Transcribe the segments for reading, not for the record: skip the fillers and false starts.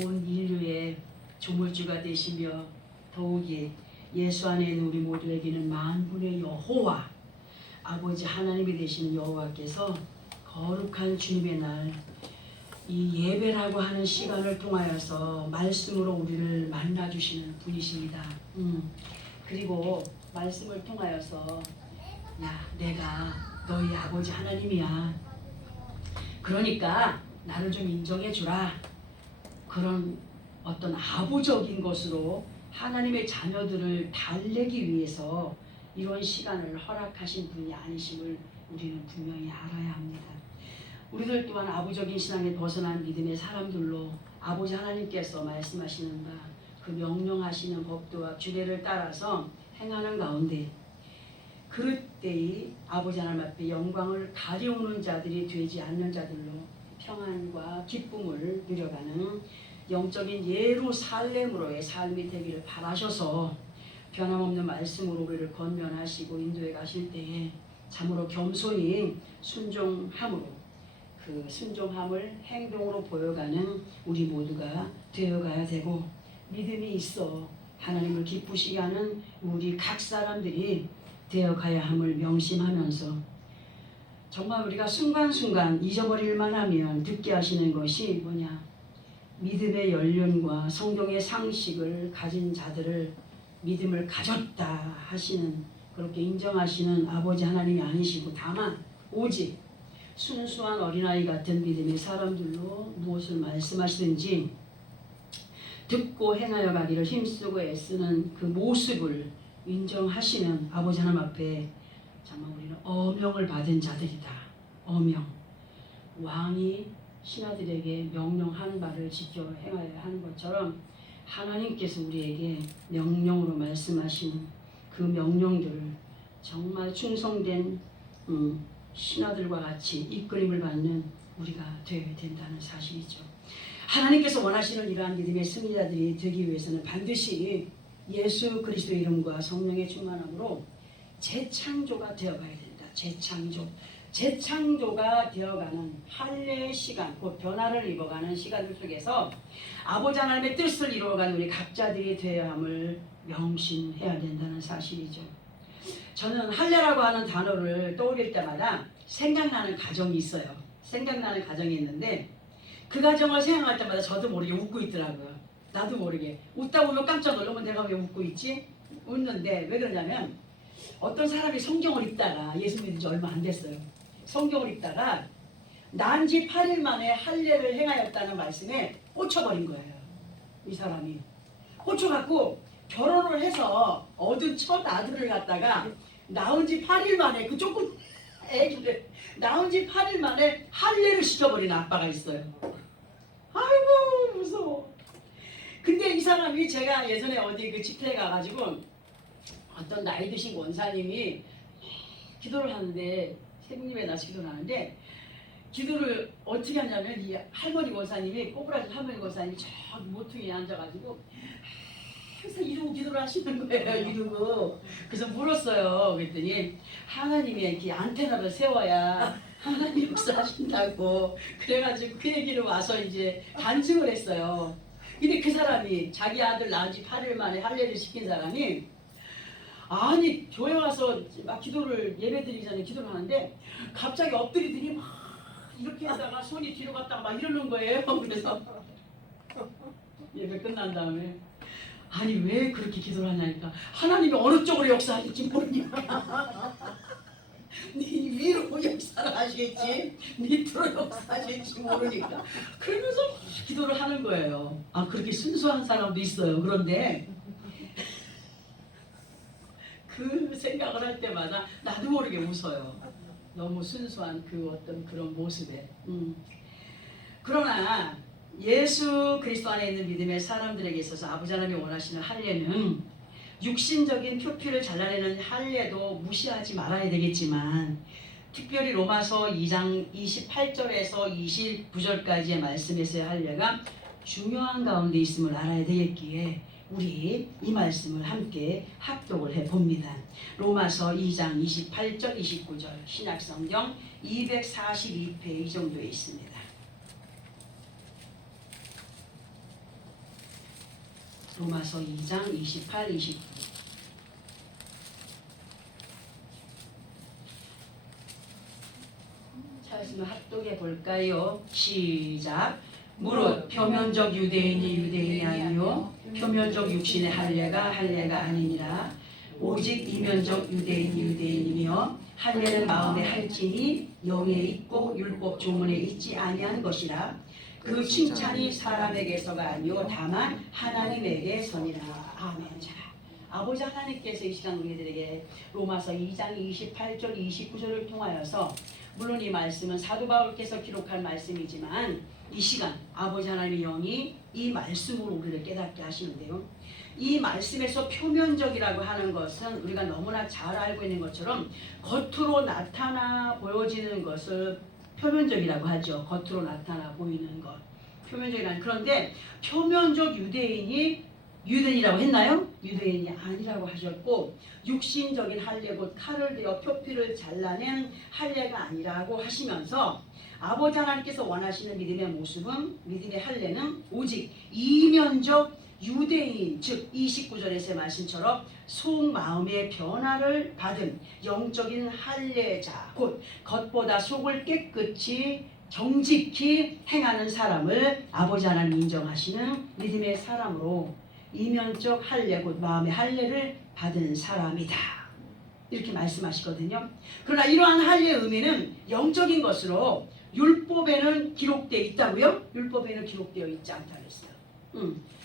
온 인류의 조물주가 되시며 더욱이 예수 안에 있는 우리 모두에게는 만군의 여호와 아버지 하나님이 되시는 여호와께서 거룩한 주님의 날 이 예배라고 하는 시간을 통하여서 말씀으로 우리를 만나주시는 분이십니다. 그리고 말씀을 통하여서 야, 내가 너희 아버지 하나님이야. 그러니까 나를 좀 인정해주라. 그런 어떤 아부적인 것으로 하나님의 자녀들을 달래기 위해서 이런 시간을 허락하신 분이 아니심을 우리는 분명히 알아야 합니다. 우리들 또한 아부적인 신앙에 벗어난 믿음의 사람들로 아버지 하나님께서 말씀하시는 바 그 명령하시는 법도와 규례를 따라서 행하는 가운데 그릇되이 아버지 하나님 앞에 영광을 가려우는 자들이 되지 않는 자들로 평안과 기쁨을 누려가는 영적인 예루살렘으로의 삶이 되기를 바라셔서 변함없는 말씀으로 우리를 권면하시고 인도해 가실 때에 참으로 겸손히 순종함으로 그 순종함을 행동으로 보여가는 우리 모두가 되어가야 되고 믿음이 있어 하나님을 기쁘시게 하는 우리 각 사람들이 되어가야 함을 명심하면서 정말 우리가 순간순간 잊어버릴만 하면 듣게 하시는 것이 뭐냐, 믿음의 연륜과 성경의 상식을 가진 자들을 믿음을 가졌다 하시는, 그렇게 인정하시는 아버지 하나님이 아니시고 다만 오직 순수한 어린아이 같은 믿음의 사람들로 무엇을 말씀하시든지 듣고 행하여 가기를 힘쓰고 애쓰는 그 모습을 인정하시는 아버지 하나님 앞에 정말 우리는 어명을 받은 자들이다. 어명. 왕이 신하들에게 명령한 바를 지켜 행하여야 하는 것처럼 하나님께서 우리에게 명령으로 말씀하신 그 명령들을 정말 충성된 신하들과 같이 이끌림을 받는 우리가 되어야 된다는 사실이죠. 하나님께서 원하시는 이러한 믿음의 승리자들이 되기 위해서는 반드시 예수 그리스도의 이름과 성령의 충만함으로 재창조가 되어가야 된다. 재창조가 되어가는 할례의 시간, 곧 변화를 입어가는 시간들 속에서 아버지 하나님의 뜻을 이루어가는 우리 각자들이 되어야 함을 명심해야 된다는 사실이죠. 저는 할례라고 하는 단어를 떠올릴 때마다 생각나는 가정이 있어요. 생각나는 가정이 있는데 그 가정을 생각할 때마다 저도 모르게 웃고 있더라고요. 나도 모르게. 웃다 보면 깜짝 놀라면 내가 왜 웃고 있지? 웃는데 왜 그러냐면 어떤 사람이 성경을 읽다가, 예수 믿은 지 얼마 안 됐어요. 성경을 읽다가 난 지 8일 만에 할례를 행하였다는 말씀에 꽂혀버린 거예요. 이 사람이. 꽂혀갖고 결혼을 해서 얻은 첫 아들을 갖다가 낳은 지 8일 만에 그 조금 애기를 낳은 지 8일 만에 할례를 시켜버린 아빠가 있어요. 아이고 무서워. 근데 이 사람이, 제가 예전에 어디 그 집회에 가가지고 어떤 나이 드신 원사님이 기도를 하는데, 세국님의 나서 기도를 하는데 기도를 어떻게 하냐면 이 할머니 원사님이, 꼬부라진 할머니 원사님이 저 모퉁이에 앉아가지고 항상 이러고 기도를 하시는 거예요. 이러고. 그래서 물었어요. 그랬더니 하나님이 이렇게 안테나를 세워야 하나님 역사하신다고. 그래가지고 그 얘기를 와서 이제 간증을 했어요. 근데 그 사람이 자기 아들 낳은 지 8일 만에 할례를 시킨 사람이, 아니 교회 와서 막 기도를, 예배 드리기 전에 기도를 하는데 갑자기 엎드리더니 막 이렇게 하다가 손이 뒤로 갔다가 막 이러는 거예요. 그래서 예배 끝난 다음에 아니 왜 그렇게 기도를 하냐니까 하나님이 어느 쪽으로 역사하실지 모르니까 네 위로 역사를 하시겠지 밑으로 역사하실지 모르니까 그러면서 기도를 하는 거예요. 아, 그렇게 순수한 사람도 있어요. 그런데 그 생각을 할 때마다 나도 모르게 웃어요. 너무 순수한 그 어떤 그런 모습에. 그러나 예수 그리스도 안에 있는 믿음의 사람들에게 있어서 아버지 하나님이 원하시는 할례는 육신적인 표피를 잘라내는 할례도 무시하지 말아야 되겠지만, 특별히 로마서 2장 28절에서 29절까지의 말씀에서의 할례가 중요한 가운데 있음을 알아야 되겠기에 우리 이 말씀을 함께 합독을 해봅니다. 로마서 2장 28절 29절 신약성경 242페이지 정도에 있습니다. 로마서 2장 28, 29. 찾으시면 합독해 볼까요? 시작. 무릇 표면적 유대인이 유대인이 아니요 표면적 육신의 할례가 아니니라. 오직 이면적 유대인이 유대인이며 할례는 마음에 할지니 영에 있고 율법 조문에 있지 아니한 것이라. 그 칭찬이 사람에게서가 아니요 다만 하나님에게서니라. 아멘. 자, 아버지 하나님께서 이 시간 우리들에게 로마서 2장 28절 29절을 통하여서, 물론 이 말씀은 사도 바울께서 기록한 말씀이지만 이 시간 아버지 하나님의 영이 이 말씀으로 우리를 깨닫게 하시는데요. 이 말씀에서 표면적이라고 하는 것은 우리가 너무나 잘 알고 있는 것처럼 겉으로 나타나 보여지는 것을 표면적이라고 하죠. 겉으로 나타나 보이는 것. 표면적이라는. 그런데 표면적 유대인이 유대인이라고 했나요? 유대인이 아니라고 하셨고, 육신적인 할례 곧 칼을 대어 표피를 잘라낸 할례가 아니라고 하시면서, 아버지 하나님께서 원하시는 믿음의 모습은, 믿음의 할례는 오직 이면적 유대인, 즉 29절에서의 말씀처럼 속마음의 변화를 받은 영적인 할례자, 곧 겉보다 속을 깨끗이 정직히 행하는 사람을 아버지 하나님 인정하시는 믿음의 사람으로 이면적 할례, 곧 마음의 할례를 받은 사람이다, 이렇게 말씀하시거든요. 그러나 이러한 할례의 의미는 영적인 것으로 율법에는 기록되어 있다고요? 율법에는 기록되어 있지 않다 그랬어요.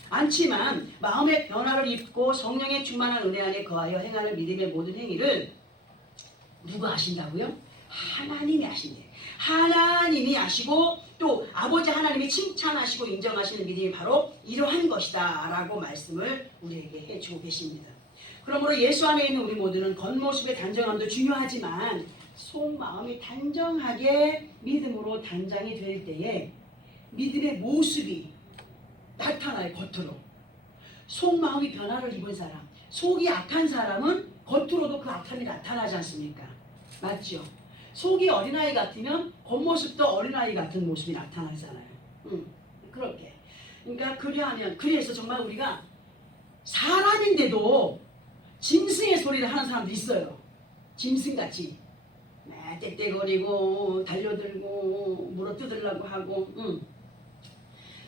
않지만 마음의 변화를 입고 성령의 충만한 은혜 안에 거하여 행하는 믿음의 모든 행위를 누가 하신다고요? 하나님이 하신대요. 하나님이 하시고 또 아버지 하나님이 칭찬하시고 인정하시는 믿음이 바로 이러한 것이다 라고 말씀을 우리에게 해주고 계십니다. 그러므로 예수 안에 있는 우리 모두는 겉모습의 단정함도 중요하지만 속마음이 단정하게 믿음으로 단장이 될 때에 믿음의 모습이 나타나요. 겉으로. 속마음이 변화를 입은 사람, 속이 악한 사람은 겉으로도 그 악함이 나타나지 않습니까? 맞죠? 속이 어린아이 같으면 겉모습도 어린아이 같은 모습이 나타나잖아요. 그렇게. 그러니까 그래서 정말 우리가 사람인데도 짐승의 소리를 하는 사람도 있어요. 짐승같이 떼떼거리고 달려들고 물어뜯으려고 하고,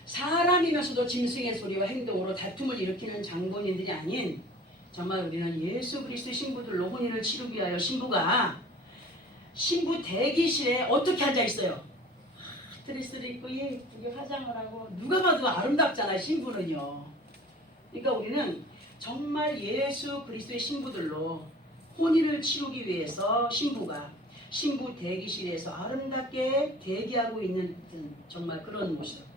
사람이면서도 짐승의 소리와 행동으로 다툼을 일으키는 장본인들이 아닌, 정말 우리는 예수 그리스도 신부들로 혼인을 치르기 위하여 신부 대기실에 어떻게 앉아 있어요? 드레스를 입고 예쁘게 화장을 하고, 누가 봐도 아름답잖아요, 신부는요. 그러니까 우리는 정말 예수 그리스도의 신부들로 혼인을 치르기 위해서 신부 대기실에서 아름답게 대기하고 있는 정말 그런 모습,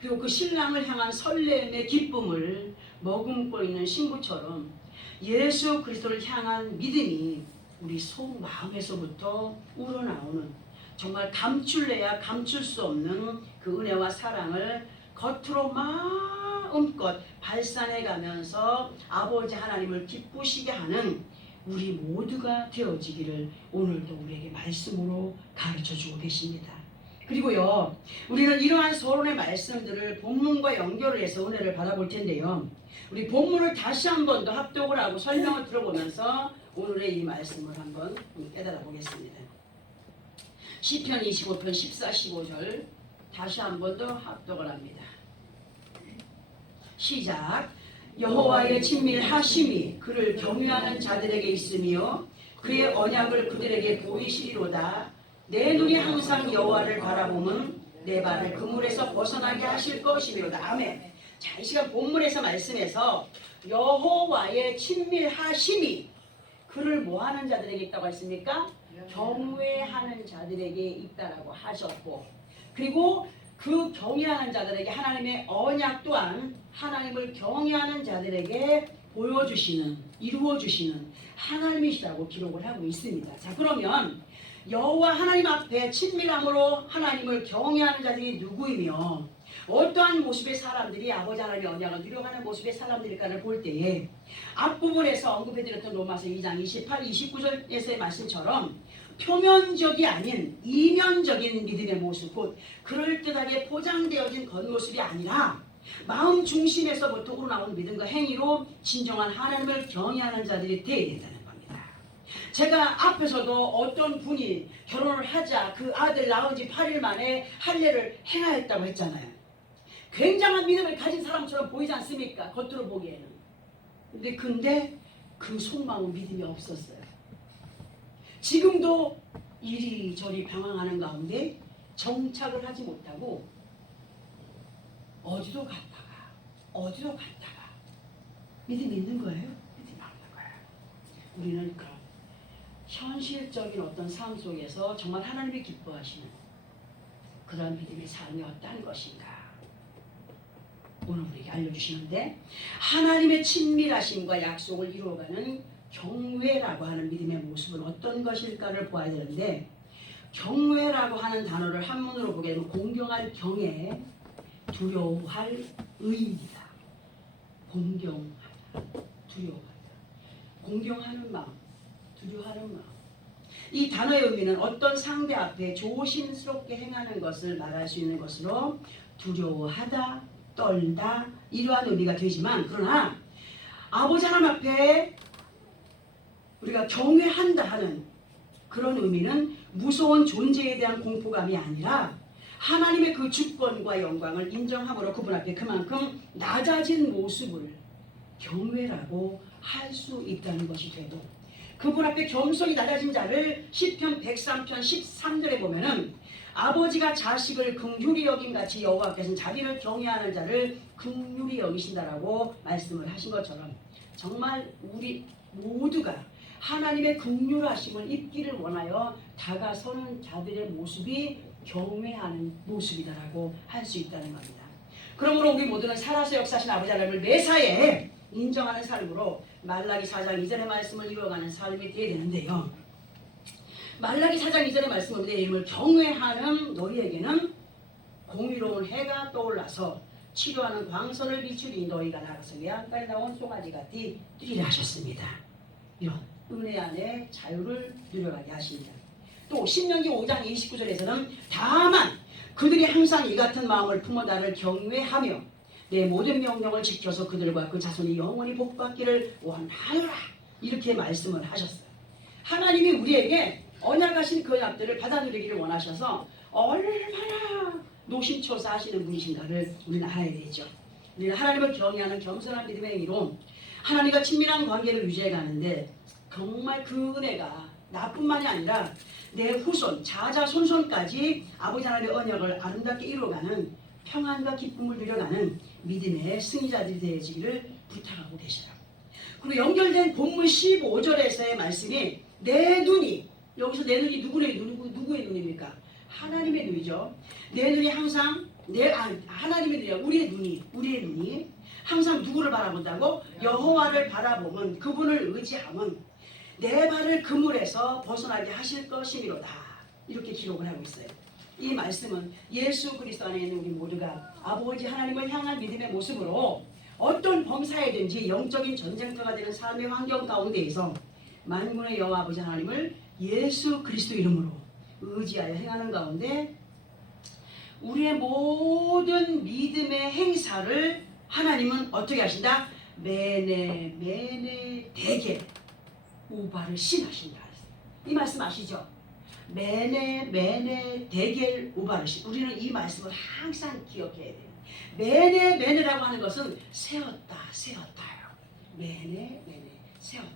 그리고 그 신랑을 향한 설렘의 기쁨을 머금고 있는 신부처럼 예수 그리스도를 향한 믿음이 우리 속마음에서부터 우러나오는, 정말 감출래야 감출 수 없는 그 은혜와 사랑을 겉으로 마음껏 발산해가면서 아버지 하나님을 기쁘시게 하는 우리 모두가 되어지기를 오늘도 우리에게 말씀으로 가르쳐주고 계십니다. 그리고요, 우리는 이러한 서론의 말씀들을 본문과 연결을 해서 은혜를 받아볼 텐데요, 우리 본문을 다시 한 번 더 합독을 하고 설명을 들어보면서 오늘의 이 말씀을 한번 깨달아 보겠습니다. 시편 25편 14, 15절 다시 한 번 더 합독을 합니다. 시작. 여호와의 친밀하심이 그를 경외하는 자들에게 있으며 그의 언약을 그들에게 보이시리로다. 내 눈이 항상 여호와를 바라보면 내 발을 그물에서 벗어나게 하실 것이미로다. 아멘. 자, 이 시간 본문에서 말씀에서 여호와의 친밀하심이 그를 뭐하는 자들에게 있다고 했습니까? 경외하는 자들에게 있다라고 하셨고, 그리고 그 경외하는 자들에게 하나님의 언약 또한 하나님을 경외하는 자들에게 보여주시는, 이루어주시는 하나님이시라고 기록을 하고 있습니다. 자, 그러면 여호와 하나님 앞에 친밀함으로 하나님을 경외하는 자들이 누구이며 어떠한 모습의 사람들이 아버지 하나님의 언약을 누려가는 모습의 사람들일까를 볼 때에 앞부분에서 언급해드렸던 로마서 2장 28, 29절에서의 말씀처럼 표면적이 아닌 이면적인 믿음의 모습, 곧 그럴듯하게 포장되어진 겉모습이 아니라 마음 중심에서부터 우러나온 믿음과 행위로 진정한 하나님을 경외하는 자들이 되어야 된다는 겁니다. 제가 앞에서도 어떤 분이 결혼을 하자 그 아들 낳은 지 8일 만에 할례를 행하였다고 했잖아요. 굉장한 믿음을 가진 사람처럼 보이지 않습니까? 겉으로 보기에는. 근데 그 속마음 믿음이 없었어요. 지금도 이리저리 방황하는 가운데 정착을 하지 못하고 어디로 갔다가 믿음이 있는 거예요? 믿음이 없는 거예요. 우리는 그런 현실적인 어떤 삶 속에서 정말 하나님이 기뻐하시는 그런 믿음의 삶이 어떠한 것인가 오늘 우리에게 알려주시는데, 하나님의 친밀하심과 약속을 이루어가는 경외라고 하는 믿음의 모습은 어떤 것일까를 보아야 되는데, 경외라고 하는 단어를 한문으로 보게 되면 공경할 경에 두려워할 의입니다. 공경하다, 두려워하다, 공경하는 마음, 두려워하는 마음. 이 단어의 의미는 어떤 상대 앞에 조심스럽게 행하는 것을 말할 수 있는 것으로 두려워하다, 떨다 이러한 의미가 되지만, 그러나 아버지 하나님 앞에 우리가 경외한다 하는 그런 의미는 무서운 존재에 대한 공포감이 아니라 하나님의 그 주권과 영광을 인정함으로 그분 앞에 그만큼 낮아진 모습을 경외라고 할 수 있다는 것이 되고, 그분 앞에 겸손히 낮아진 자를 시편 103편 13절에 보면은 아버지가 자식을 긍휼히 여긴 같이 여호와께서는 자기를 경외하는 자를 긍휼히 여기신다라고 말씀을 하신 것처럼, 정말 우리 모두가 하나님의 긍휼하심을 입기를 원하여 다가서는 자들의 모습이 경외하는 모습이다라고 할 수 있다는 겁니다. 그러므로 우리 모두는 살아서 역사하신 아버지 하나님을 매사에 인정하는 삶으로 말라기 4장 2절의 말씀을 이루어가는 삶이 되어야 되는데요. 말라기 4장 2절의 말씀은 내 이름을 경외하는 너희에게는 공의로운 해가 떠올라서 치료하는 광선을 비추리 너희가 나가서 외양간에 나온 송아지가 뛰리라 하셨습니다. 이런 은혜 안에 자유를 누려가게 하십니다. 또 신명기 5장 29절에서는 다만 그들이 항상 이 같은 마음을 품어 나를 경외하며 내 모든 명령을 지켜서 그들과 그 자손이 영원히 복받기를 원하노라 이렇게 말씀을 하셨어요. 하나님이 우리에게 언약하신 그 언약들을 받아들이기를 원하셔서 얼마나 노심초사하시는 분이신가를 우리는 알아야 되죠. 우리는 하나님을 경외하는 겸손한 믿음의 행위로 하나님과 친밀한 관계를 유지해 가는데, 정말 그 은혜가 나뿐만이 아니라 내 후손, 자자손손까지 아버지 하나님의 언약을 아름답게 이루어가는 평안과 기쁨을 누려가는 믿음의 승리자들이 되어지기를 부탁하고 계시라고. 그리고 연결된 본문 15절에서의 말씀이 내 눈이, 여기서 내 눈이 누구의 눈입니까? 하나님의 눈이죠. 내 눈이 항상 하나님의 눈이야. 우리의 눈이 항상 누구를 바라본다고? 여호와를 바라보면, 그분을 의지하면 내 발을 그물에서 벗어나게 하실 것이미로다. 이렇게 기록을 하고 있어요. 이 말씀은 예수 그리스도 안에 있는 우리 모두가 아버지 하나님을 향한 믿음의 모습으로 어떤 범사에든지 영적인 전쟁터가 되는 삶의 환경 가운데에서 만군의 여호와 아버지 하나님을 예수 그리스도 이름으로 의지하여 행하는 가운데 우리의 모든 믿음의 행사를 하나님은 어떻게 하신다? 매네 대개 우발을 신하신다. 이 말씀 아시죠? 매네 대개 우발을 신. 우리는 이 말씀을 항상 기억해야 돼요. 매네라고 하는 것은 세웠다요. 매네 세웠다.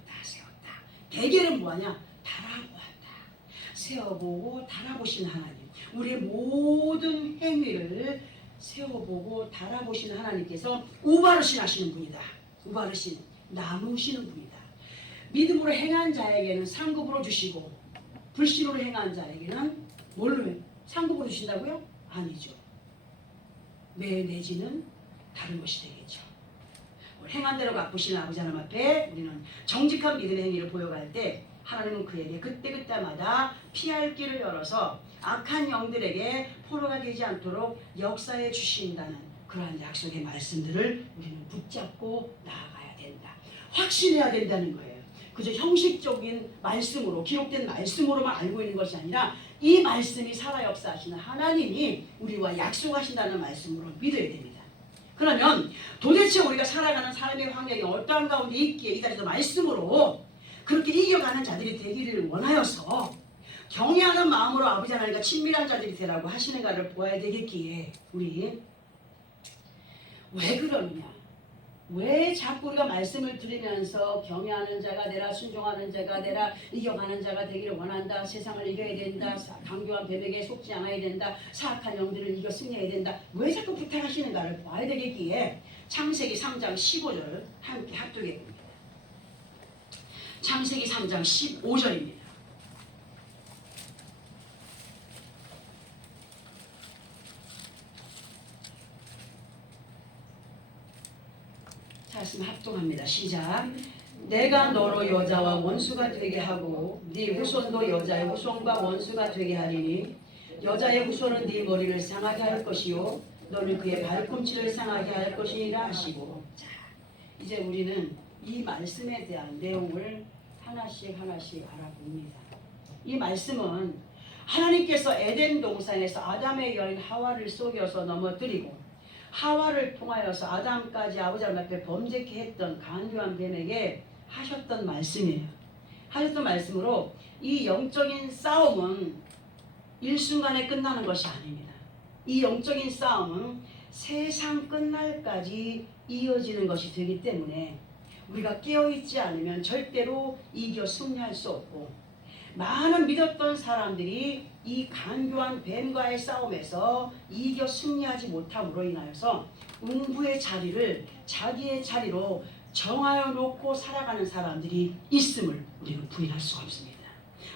대개는 뭐하냐? 달아보았다. 세워보고 달아보시는 하나님. 우리의 모든 행위를 세워보고 달아보시는 하나님께서 우바르신 하시는 분이다. 우바르신, 나누시는 분이다. 믿음으로 행한 자에게는 상급으로 주시고 불신으로 행한 자에게는 뭘로 상급으로 주신다고요? 아니죠. 내지는 다른 것이 되겠죠. 행한 대로 갚으시는 아버지 하나님 앞에 우리는 정직한 믿음의 행위를 보여갈 때 하나님은 그에게 그때마다 피할 길을 열어서 악한 영들에게 포로가 되지 않도록 역사해 주신다는 그러한 약속의 말씀들을 우리는 붙잡고 나아가야 된다. 확신해야 된다는 거예요. 그저 형식적인 말씀으로, 기록된 말씀으로만 알고 있는 것이 아니라 이 말씀이 살아 역사하시는 하나님이 우리와 약속하신다는 말씀으로 믿어야 됩니다. 그러면 도대체 우리가 살아가는 삶의 환경이 어떠한 가운데 있기에 이 자리에서 말씀으로 그렇게 이겨가는 자들이 되기를 원하여서 경외하는 마음으로 아버지 하나님과 친밀한 자들이 되라고 하시는가를 보아야 되겠기에 우리 왜 그러느냐? 왜 자꾸 우리가 말씀을 들으면서 경외하는 자가 되라, 순종하는 자가 되라, 이겨가는 자가 되기를 원한다, 세상을 이겨야 된다, 강교한 배백에 속지 않아야 된다, 사악한 영들을 이겨 승리해야 된다, 왜 자꾸 부탁하시는가를 봐야 되겠기에 창세기 3장 15절을 함께 합독해 봅니다. 창세기 3장 15절입니다. 말씀 합동합니다. 시작. 내가 너로 여자와 원수가 되게 하고 네 후손도 여자의 후손과 원수가 되게 하리니 여자의 후손은 네 머리를 상하게 할 것이요 너는 그의 발꿈치를 상하게 할 것이니라 하시고. 자, 이제 우리는 이 말씀에 대한 내용을 하나씩 알아봅니다. 이 말씀은 하나님께서 에덴 동산에서 아담의 여인 하와를 속여서 넘어뜨리고 하와를 통하여서 아담까지 아버지 하나님 앞에 범죄케 했던 간교한 뱀에게 하셨던 말씀이에요. 하셨던 말씀으로 이 영적인 싸움은 일순간에 끝나는 것이 아닙니다. 이 영적인 싸움은 세상 끝날까지 이어지는 것이 되기 때문에 우리가 깨어있지 않으면 절대로 이겨 승리할 수 없고, 많은 믿었던 사람들이 이 간교한 뱀과의 싸움에서 이겨 승리하지 못함으로 인하여서 음부의 자리를 자기의 자리로 정하여 놓고 살아가는 사람들이 있음을 우리는 부인할 수가 없습니다.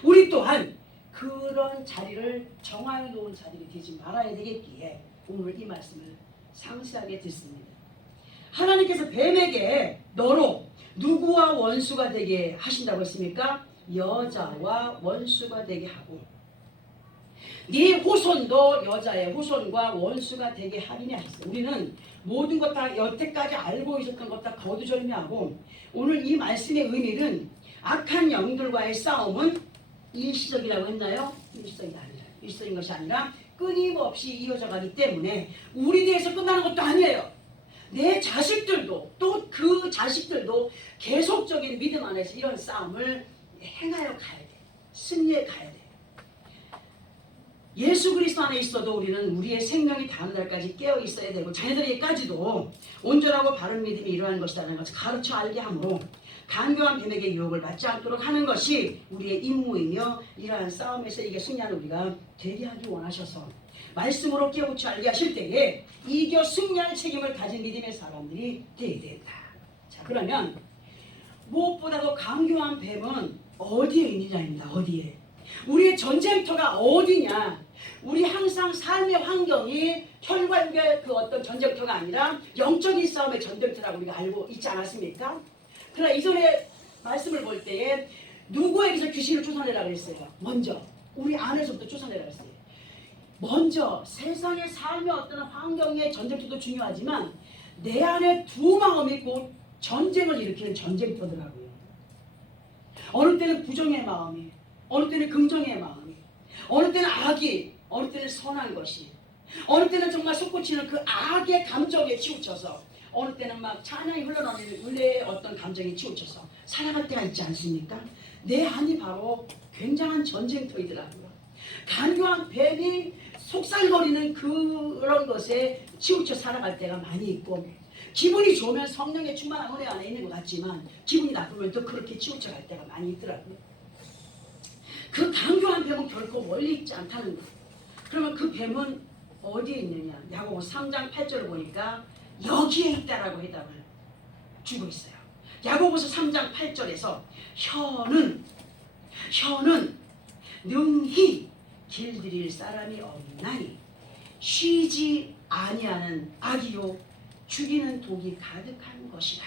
우리 또한 그런 자리를 정하여 놓은 자들이 되지 말아야 되겠기에 오늘 이 말씀을 상세하게 듣습니다. 하나님께서 뱀에게 너로 누구와 원수가 되게 하신다고 했습니까? 여자와 원수가 되게 하고 네 후손도 여자의 후손과 원수가 되게 하리니 하셨어요. 우리는 모든 것 다 여태까지 알고 있었던 것 다 거두절미하고 오늘 이 말씀의 의미는 악한 영들과의 싸움은 일시적이라고 했나요? 일시적인 것이 아니라 끊임없이 이어져 가기 때문에 우리 대해서 끝나는 것도 아니에요. 내 자식들도 또 그 자식들도 계속적인 믿음 안에서 이런 싸움을 행하여 가야 돼. 승리해 가야 돼. 예수 그리스도 안에 있어도 우리는 우리의 생명이 다음 날까지 깨어 있어야 되고 자녀들에게까지도 온전하고 바른 믿음이 이러한 것이라는 것을 가르쳐 알게 하므로 간교한 뱀에게 유혹을 받지 않도록 하는 것이 우리의 임무이며 이러한 싸움에서 이게 승리하는 우리가 되게 하기 원하셔서 말씀으로 깨우쳐 알게 하실 때에 이겨 승리할 책임을 가진 믿음의 사람들이 되어야 된다. 자, 그러면 무엇보다도 간교한 뱀은 어디에 있느냐입니다. 어디에? 우리의 전쟁터가 어디냐? 우리 항상 삶의 환경이 혈과 육의 그 어떤 전쟁터가 아니라 영적인 싸움의 전쟁터라고 우리가 알고 있지 않았습니까? 그러나 이전에 말씀을 볼 때에 누구에게서 귀신을 쫓아내라 그랬어요? 먼저 우리 안에서부터 쫓아내라 그랬어요. 먼저 세상의 삶의 어떤 환경의 전쟁터도 중요하지만 내 안에 두 마음이 있고 전쟁을 일으키는 전쟁터더라고요. 어느 때는 부정의 마음이, 어느 때는 긍정의 마음이, 어느 때는 악이, 어느 때는 선한 것이, 어느 때는 정말 솟구치는 그 악의 감정에 치우쳐서, 어느 때는 막 찬양이 흘러나오는 의뢰의 어떤 감정에 치우쳐서 살아갈 때가 있지 않습니까? 내 안이 바로 굉장한 전쟁터이더라고요. 간교한 뱀이 속살거리는 그런 것에 치우쳐 살아갈 때가 많이 있고, 기분이 좋으면 성령의 충만한 은혜 안에 있는 것 같지만 기분이 나쁘면 또 그렇게 치우쳐 갈 때가 많이 있더라고요. 그 간교한 뱀은 결코 멀리 있지 않다는 거예요. 그러면 그 뱀은 어디에 있느냐? 야고보서 3장 8절을 보니까 여기에 있다라고 해답을 주고 있어요. 야고보서 3장 8절에서 혀는 능히 길들일 사람이 없나니 쉬지 아니하는 악이요 죽이는 독이 가득한 것이다.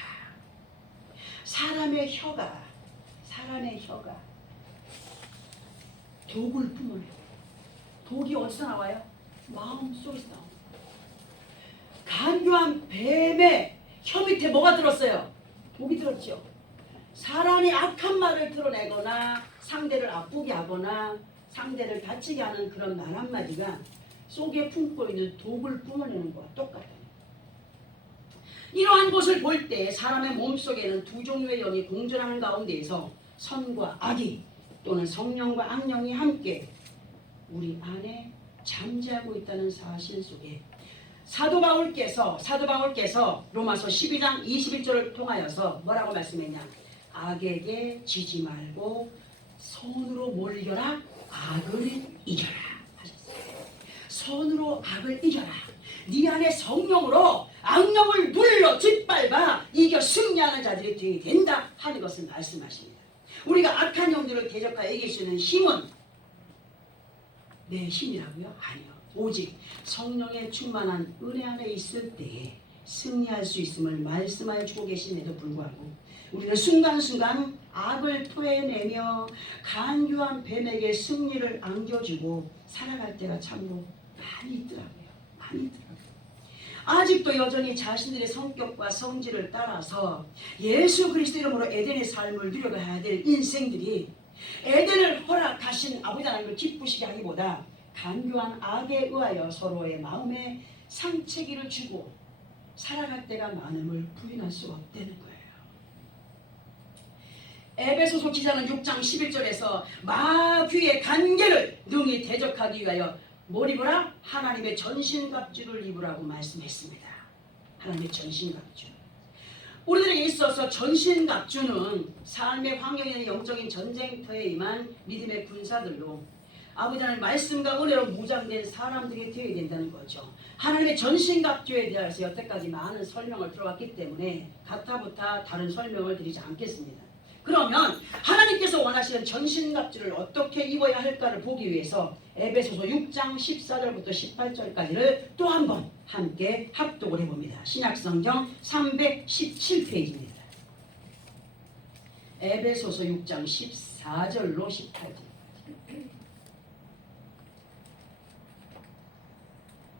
사람의 혀가 독을 뿜어내요. 독이 어디서 나와요? 마음속에서 나와요. 간교한 뱀의 혀 밑에 뭐가 들었어요? 독이 들었죠. 사람이 악한 말을 드러내거나 상대를 아프게 하거나 상대를 다치게 하는 그런 말 한마디가 속에 품고 있는 독을 뿜어내는 것과 똑같아요. 이러한 것을 볼 때 사람의 몸속에는 두 종류의 영이 공존하는 가운데에서 선과 악이 또는 성령과 악령이 함께 우리 안에 잠재하고 있다는 사실 속에 사도 바울께서 로마서 12장 21절을 통하여서 뭐라고 말씀했냐? 악에게 지지 말고 선으로 뭘 이겨라? 악을 이겨라 하셨어요. 선으로 악을 이겨라. 네 안에 성령으로 악령을 눌러 짓밟아 이겨 승리하는 자들이 되게 된다 하는 것을 말씀하십니다. 우리가 악한 영들을 대적하여 이길 수 있는 힘은 내 힘이라고요? 아니요. 오직 성령의 충만한 은혜 안에 있을 때에 승리할 수 있음을 말씀하여 주고 계심에도 불구하고 우리는 순간순간 악을 토해내며 간교한 뱀에게 승리를 안겨주고 살아갈 때가 참으로 많이 있더라고요. 많이 있더라고요. 아직도 여전히 자신들의 성격과 성질을 따라서 예수 그리스도 이름으로 에덴의 삶을 누려가야 될 인생들이 에덴을 허락하신 아버지 하나님을 기쁘시게 하기보다 간교한 악에 의하여 서로의 마음에 상처기를 주고 살아갈 때가 많음을 부인할 수가 없다는 거예요. 에베소서 기자는 6장 11절에서 마귀의 관계를 능히 대적하기 위하여 뭘 입으라? 하나님의 전신갑주를 입으라고 말씀했습니다. 하나님의 전신갑주. 우리들에게 있어서 전신갑주는 삶의 환경에는 영적인 전쟁터에 임한 믿음의 군사들로 아버지 하나님 말씀과 은혜로 무장된 사람들이 되어야 된다는 거죠. 하나님의 전신갑주에 대해서 여태까지 많은 설명을 들어왔기 때문에 가타부타 다른 설명을 드리지 않겠습니다. 그러면 하나님께서 원하시는 전신갑주를 어떻게 입어야 할까를 보기 위해서 에베소서 6장 14절부터 18절까지를 또 한 번 함께 합독을 해봅니다. 신약성경 317페이지입니다. 에베소서 6장 14절로 18절.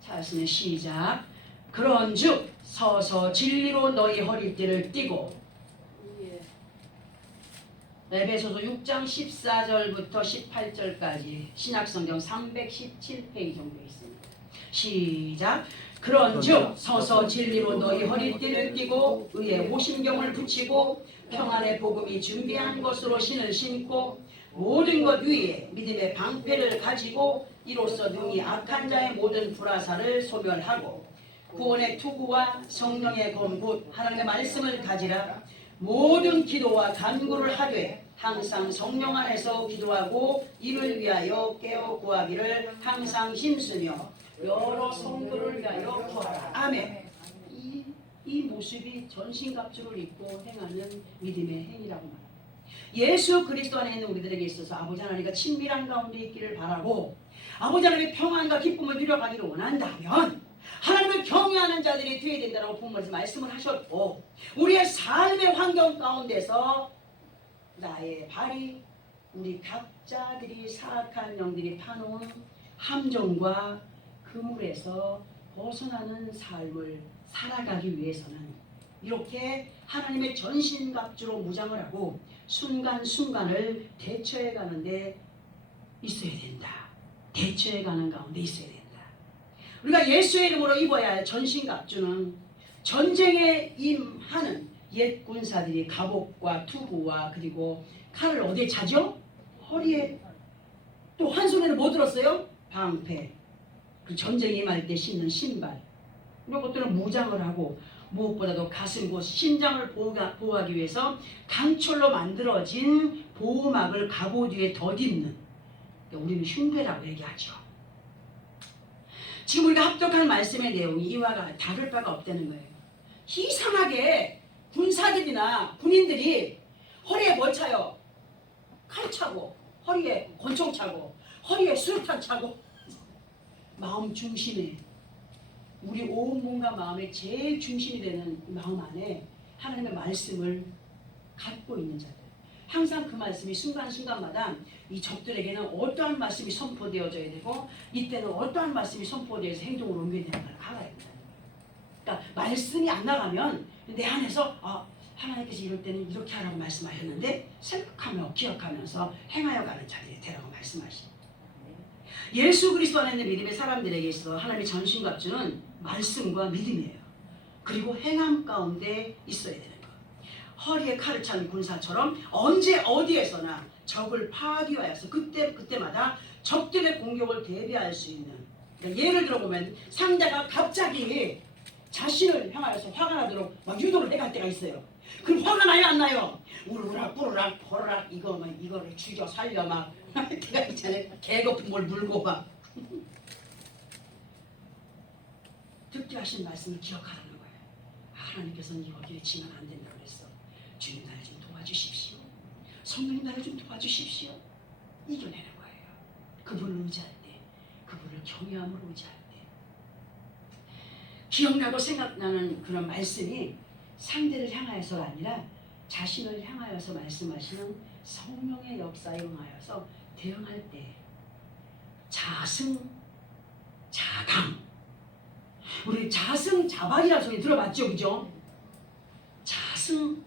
자신의 시작. 그런즉 서서 진리로 너희 허리띠를 띠고 에베소서 6장 14절부터 18절까지 신약성경 317페이지 정도 있습니다. 시작. 그런즉 서서 진리로 너희 허리띠를 띠고 의에 오신경을 붙이고 평안의 복음이 준비한 것으로 신을 신고 모든 것 위에 믿음의 방패를 가지고 이로써 능히 악한 자의 모든 불화살을 소멸하고 구원의 투구와 성령의 검 하나님의 말씀을 가지라. 모든 기도와 간구를 하되 항상 성령 안에서 기도하고 이를 위하여 깨어 구하기를 항상 힘쓰며 여러 성도를 위하여 구하라. 아멘. 이 모습이 전신갑주를 입고 행하는 믿음의 행위라고 말합니다. 예수 그리스도 안에 있는 우리들에게 있어서 아버지 하나님과 친밀한 가운데 있기를 바라고 아버지 하나님의 평안과 기쁨을 누려가기를 원한다면 하나님을 경외하는 자들이 되어야 된다고 본문에서 말씀을 하셨고 우리의 삶의 환경 가운데서 나의 발이 우리 각자들이 사악한 영들이 파놓은 함정과 그물에서 벗어나는 삶을 살아가기 위해서는 이렇게 하나님의 전신갑주로 무장을 하고 순간순간을 대처해 가는데 있어야 된다. 대처해 가는 가운데 있어야 된다. 우리가 예수의 이름으로 입어야 할 전신갑주는 전쟁에 임하는 옛 군사들이 갑옷과 투구와 그리고 칼을 어디에 차죠? 허리에. 또 한 손에는 뭐 들었어요? 방패. 그 전쟁에 임할 때 신는 신발. 이런 것들은 무장을 하고 무엇보다도 가슴 곧 심장을 보호하기 위해서 강철로 만들어진 보호막을 갑옷 위에 덧입는, 우리는 흉배라고 얘기하죠. 지금 우리가 합독한 말씀의 내용이 이와 다를 바가 없다는 거예요. 이상하게 군사들이나 군인들이 허리에 뭘 차요? 칼 차고, 허리에 권총 차고, 허리에 수류탄 차고. 마음 중심에, 우리 온 몸과 마음의 제일 중심이 되는 마음 안에 하나님의 말씀을 갖고 있는 자들, 항상 그 말씀이 순간순간마다 이 적들에게는 어떠한 말씀이 선포되어져야 되고 이때는 어떠한 말씀이 선포되어서 행동으로 옮겨야 되는 걸 알아야 된다는 거예요. 그러니까 말씀이 안 나가면 내 안에서 하나님께서 이럴 때는 이렇게 하라고 말씀하셨는데 생각하며 기억하면서 행하여 가는 자들이 되라고 말씀하십니다. 예수 그리스도 안에 있는 믿음의 사람들에게 있어 하나님의 전신갑주는 말씀과 믿음이에요. 그리고 행함 가운데 있어야 되는 것. 허리에 칼을 찬 군사처럼 언제 어디에서나 적을 파괴하여서 그때마다 적들의 공격을 대비할 수 있는. 그러니까 예를 들어보면 상대가 갑자기 자신을 향하여서 화가 나도록 막 유도를 해갈 때가 있어요. 그럼 화가 나요 안 나요? 우르락 뿌르락 포르락 이거를 죽여 살려 막 때가 있잖아요. 개거품을 물고 막 듣게 하신 말씀을 기억하라는 거예요. 하나님께서는 이거 길에 지면 안 된다고 그랬어. 주님 나를 좀 도와주십시오. 성령님 나를 좀 도와주십시오. 이겨내는 거예요. 그분을 의지할 때, 그분을 경외함으로 의지할 때. 기억나고 생각나는 그런 말씀이 상대를 향하여서가 아니라 자신을 향하여서 말씀하시는 성령의 역사에 응하여서 대응할 때 자승, 자강. 우리 자승, 자박이라는 소리 들어봤죠? 그죠? 자승,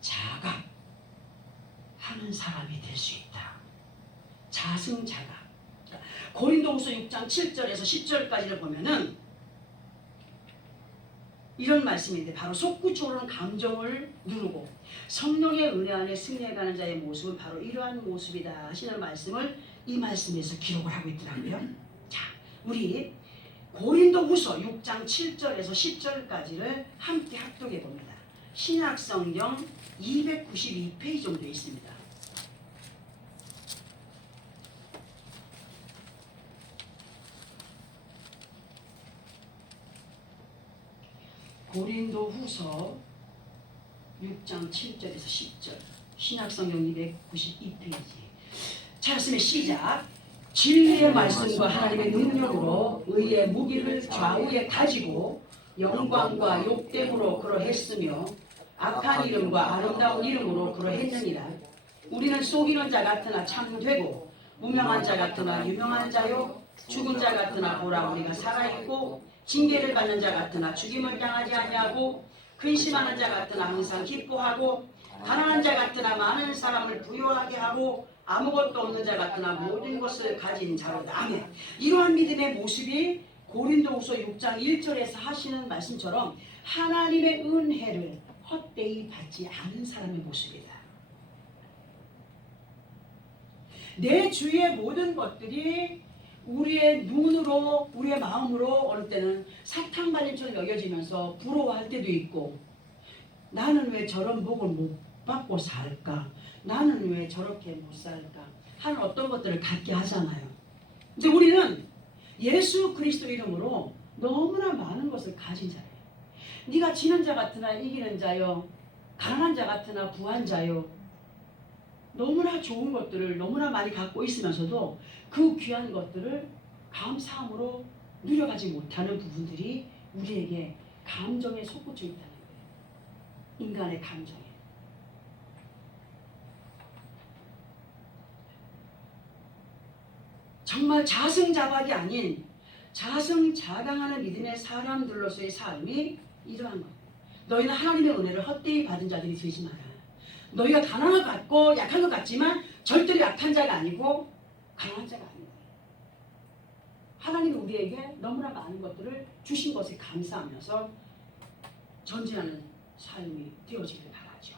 자각 하는 사람이 될 수 있다. 자승, 자각. 고린도후서 6장 7절에서 10절까지를 보면은 이런 말씀인데 바로 속구적으로는 감정을 누르고 성령의 은혜 안에 승리해가는 자의 모습은 바로 이러한 모습이다 하시는 말씀을 이 말씀에서 기록을 하고 있더라고요. 자, 우리 고린도후서 6장 7절에서 10절까지를 함께 합독해 봅니다. 신약성경 292페이지 정도 있습니다. 고린도후서 6장 7절에서 10절 신약성경 292페이지 찾았으면 시작. 진리의 말씀과 하나님의 능력으로 의의 무기를 좌우에 가지고 영광과 욕됨으로 그러했으며 악한 이름과 아름다운 이름으로 그러했느니라. 우리는 속이는 자 같으나 참되고 무명한 자 같으나 유명한 자요 죽은 자 같으나 보라 우리가 살아있고 징계를 받는 자 같으나 죽임을 당하지 아니하고 근심하는 자 같으나 항상 기뻐하고 가난한 자 같으나 많은 사람을 부유하게 하고 아무것도 없는 자 같으나 모든 것을 가진 자로다. 아멘. 이러한 믿음의 모습이 고린도후서 6장 1절에서 하시는 말씀처럼 하나님의 은혜를 헛되이 받지 않은 사람의 모습이다. 내 주위의 모든 것들이 우리의 눈으로 우리의 마음으로 어느 때는 사탕발림처럼 여겨지면서 부러워할 때도 있고 나는 왜 저런 복을 못 받고 살까? 나는 왜 저렇게 못 살까? 하는 어떤 것들을 갖게 하잖아요. 근데 우리는 예수 그리스도 이름으로 너무나 많은 것을 가진 자예요. 네가 지는 자 같으나 이기는 자요 가난한 자 같으나 부한 자요 너무나 좋은 것들을 너무나 많이 갖고 있으면서도 그 귀한 것들을 감사함으로 누려가지 못하는 부분들이 우리에게 감정에 솟구쳐 있다는 거예요. 인간의 감정에. 정말 자승자박이 아닌 자승자강하는 믿음의 사람들로서의 삶이 이러한 것. 너희는 하나님의 은혜를 헛되이 받은 자들이 되지 마라. 너희가 가난한 것 같고 약한 것 같지만 절대로 약한 자가 아니고 강한 자가 아니다. 하나님이 우리에게 너무나 많은 것들을 주신 것에 감사하면서 전진하는 삶이 되어지길 바라죠.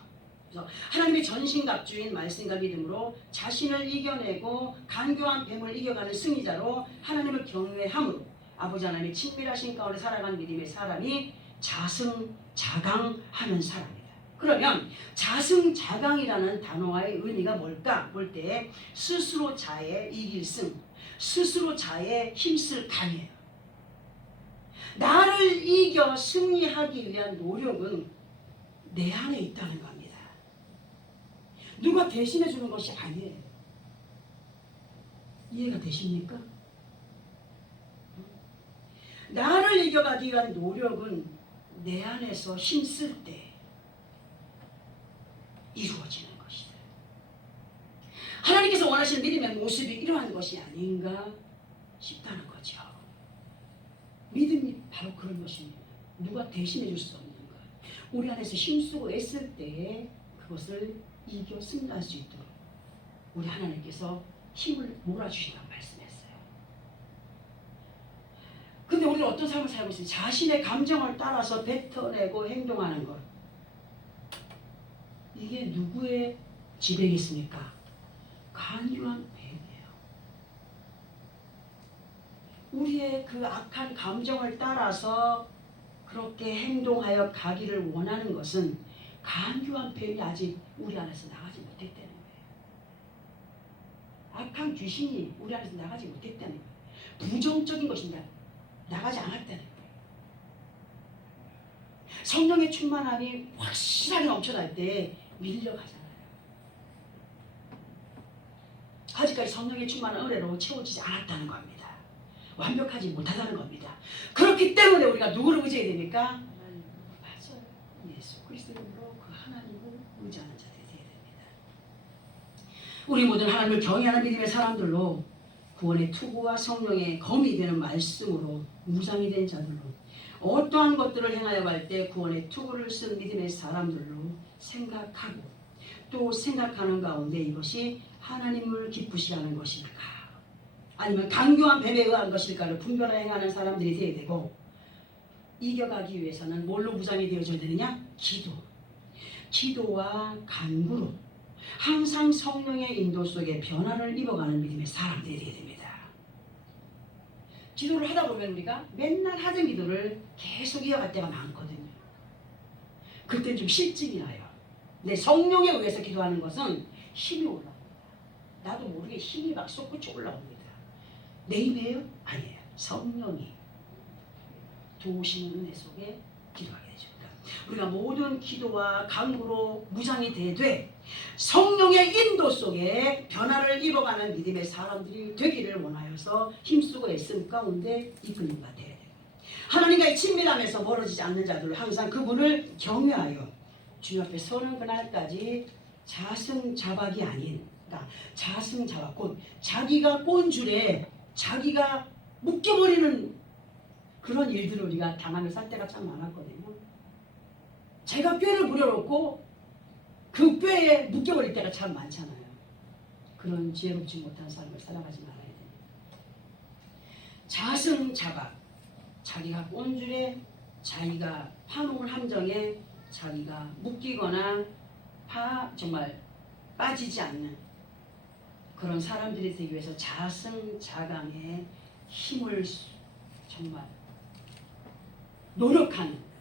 그래서 하나님의 전신갑주인 말씀과 믿음으로 자신을 이겨내고 간교한 뱀을 이겨가는 승리자로 하나님을 경외함으로 아버지 하나님의 친밀하신 가운데 살아가는 믿음의 사람이 자승자강하는 사람이다. 그러면 자승자강이라는 단어의 의미가 뭘까 볼 때 스스로 자의 이길 승, 스스로 자의 힘쓸 강이에요. 나를 이겨 승리하기 위한 노력은 내 안에 있다는 겁니다. 누가 대신해 주는 것이 아니에요. 이해가 되십니까? 나를 이겨가기 위한 노력은 내 안에서 힘쓸 때 이루어지는 것이다. 하나님께서 원하시는 믿음의 모습이 이러한 것이 아닌가 싶다는 거죠. 믿음이 바로 그런 것입니다. 누가 대신해 줄 수 없는 것. 우리 안에서 힘쓰고 애쓸 때에 그것을 이겨 승리할 수 있도록 우리 하나님께서 힘을 몰아주신다고 말씀했어요. 근데 우리는 사람들이 어떤 삶을 살고 있어요? 자신의 감정을 따라서 뱉어내고 행동하는 것. 이게 누구의 지배에 있습니까? 간교한 뱀이에요. 우리의 그 악한 감정을 따라서 그렇게 행동하여 가기를 원하는 것은 간교한 뱀이 아직 우리 안에서 나가지 못했다는 거예요. 악한 귀신이 우리 안에서 나가지 못했다는 거예요. 부정적인 것입니다. 나가지 않았다는 거예요. 성령의 충만함이 확실하게 넘쳐날 때 밀려가잖아요. 아직까지 성령의 충만한 은혜로 채워지지 않았다는 겁니다. 완벽하지 못하다는 겁니다. 그렇기 때문에 우리가 누구를 의지해야 됩니까? 맞아요. 예수 그리스도로 그 하나님을 의지하는 자들이 되어야 됩니다. 우리 모든 하나님을 경외하는 믿음의 사람들로 구원의 투구와 성령의 검이 되는 말씀으로 무장이 된 자들로 어떠한 것들을 행하여 갈 때 구원의 투구를 쓴 믿음의 사람들로 생각하고 또 생각하는 가운데 이것이 하나님을 기쁘시게 하는 것일까 아니면 강교한 뱀에 의한 것일까를 분별하여 행하는 사람들이 되어야 되고 이겨가기 위해서는 뭘로 무장이 되어줘야 되느냐? 기도와 간구로 항상 성령의 인도 속에 변화를 입어가는 믿음의 사람들이 되어야 됩니다. 기도를 하다 보면 우리가 맨날 하던 기도를 계속 이어갈 때가 많거든요. 그때 좀 실증이 나요. 근데 성령에 의해서 기도하는 것은 힘이 올라옵니다. 나도 모르게 힘이 막 솟구쳐 올라옵니다. 내 힘이에요? 아니에요. 성령이 도우시는 은혜 속에 기도하게 되죠. 우리가 모든 기도와 간구로 무장이 되되 성령의 인도 속에 변화를 입어가는 믿음의 사람들이 되기를 원하여서 힘쓰고 애씀 가운데 이끌림 받아야 돼요. 하나님과의 친밀함에서 멀어지지 않는 자들은 항상 그분을 경외하여 주님 앞에 서는 그날까지 자승자박이 아닌 자승자박 곧 자기가 꼰줄에 자기가 묶여버리는 그런 일들을 우리가 당하며 살 때가 참 많았거든요. 제가 꾀를 부려놓고 그 꾀에 묶여버릴 때가 참 많잖아요. 그런 지혜롭지 못한 삶을 살아가지 말아야 됩니다. 자승자박 자기가 꼰줄에 자기가 파놓은 함정에 자기가 묶이거나 정말 빠지지 않는 그런 사람들이 되기 위해서 자승자강의 힘을 정말 노력하는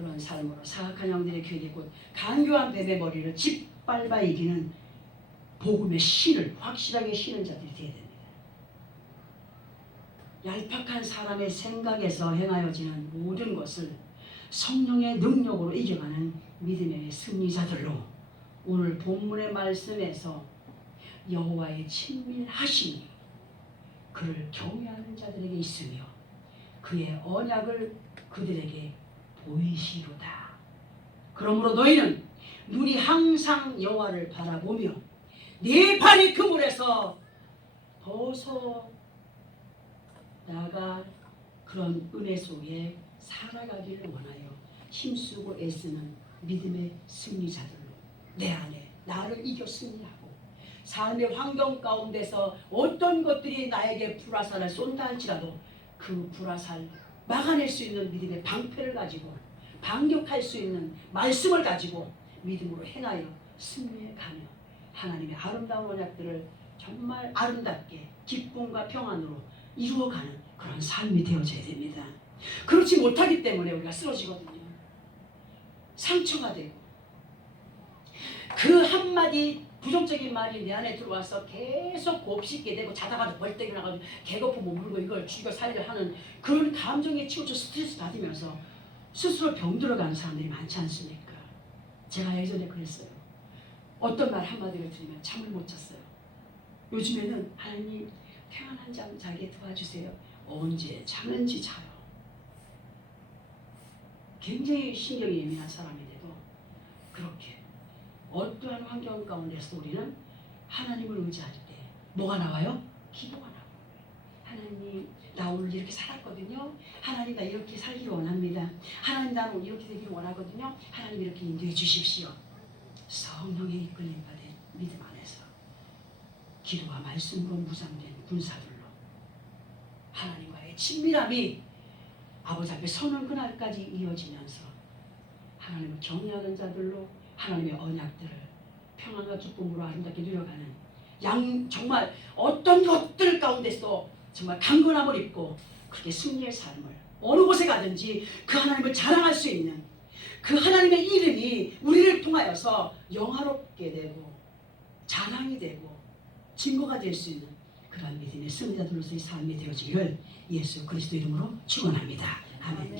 그런 삶으로 사악한 영들의 괴계 곧 간교한 뱀의 머리를 짓밟아 이기는 복음의 신을 확실하게 신은 자들이 되어야 됩니다. 얄팍한 사람의 생각에서 행하여지는 모든 것을 성령의 능력으로 이겨가는 믿음의 승리자들로 오늘 본문의 말씀에서 여호와의 친밀하심이 그를 경외하는 자들에게 있으며 그의 언약을 그들에게 보이시로다. 그러므로 너희는 눈이 항상 여호와를 바라보며 네 발이 그물에서 벗어나가 그런 은혜 속에 살아가기를 원하여 힘쓰고 애쓰는 믿음의 승리자들로 내 안에 나를 이겨 승리하고 삶의 환경 가운데서 어떤 것들이 나에게 불화살을 쏜다 할지라도 그 불화살 막아낼 수 있는 믿음의 방패를 가지고 반격할 수 있는 말씀을 가지고 믿음으로 행하여 승리해 가며 하나님의 아름다운 언약들을 정말 아름답게 기쁨과 평안으로 이루어가는 그런 삶이 되어져야 됩니다. 그렇지 못하기 때문에 우리가 쓰러지거든요. 상처가 되고 그 한마디 부정적인 말이 내 안에 들어와서 계속 곱씹게 되고 자다가도 벌떡 일어나가지고 개거품 못 물고 이걸 죽여 살려 하는 그런 감정에 치우쳐 스트레스 받으면서 스스로 병들어가는 사람들이 많지 않습니까? 제가 예전에 그랬어요. 어떤 말 한마디를 들으면 잠을 못 잤어요. 요즘에는 하나님 평안한 잠 자게 도와주세요. 언제 자는지 자요. 굉장히 신경이 예민한 사람인데도 그렇게 어떠한 환경 가운데서 우리는 하나님을 의지할 때 뭐가 나와요? 기도가 나와요. 하나님 나 오늘 이렇게 살았거든요. 하나님 나 이렇게 살기를 원합니다. 하나님 나는 오늘 이렇게 되기를 원하거든요. 하나님 이렇게 인도해 주십시오. 성령의 이끌림 받은 믿음 안에서 기도와 말씀으로 무장된 군사들로 하나님과의 친밀함이 아버지 앞에 서는 그날까지 이어지면서 하나님을 경외하는 자들로 하나님의 언약들을 평안과 기쁨으로 아름답게 누려가는 정말 어떤 것들 가운데서 정말 강건함을 입고 그렇게 승리의 삶을 어느 곳에 가든지 그 하나님을 자랑할 수 있는 그 하나님의 이름이 우리를 통하여서 영화롭게 되고 자랑이 되고 증거가 될 수 있는 그런 믿음의 승리자들로서의 삶이 되어지기를 예수 그리스도 이름으로 축원합니다. 아멘.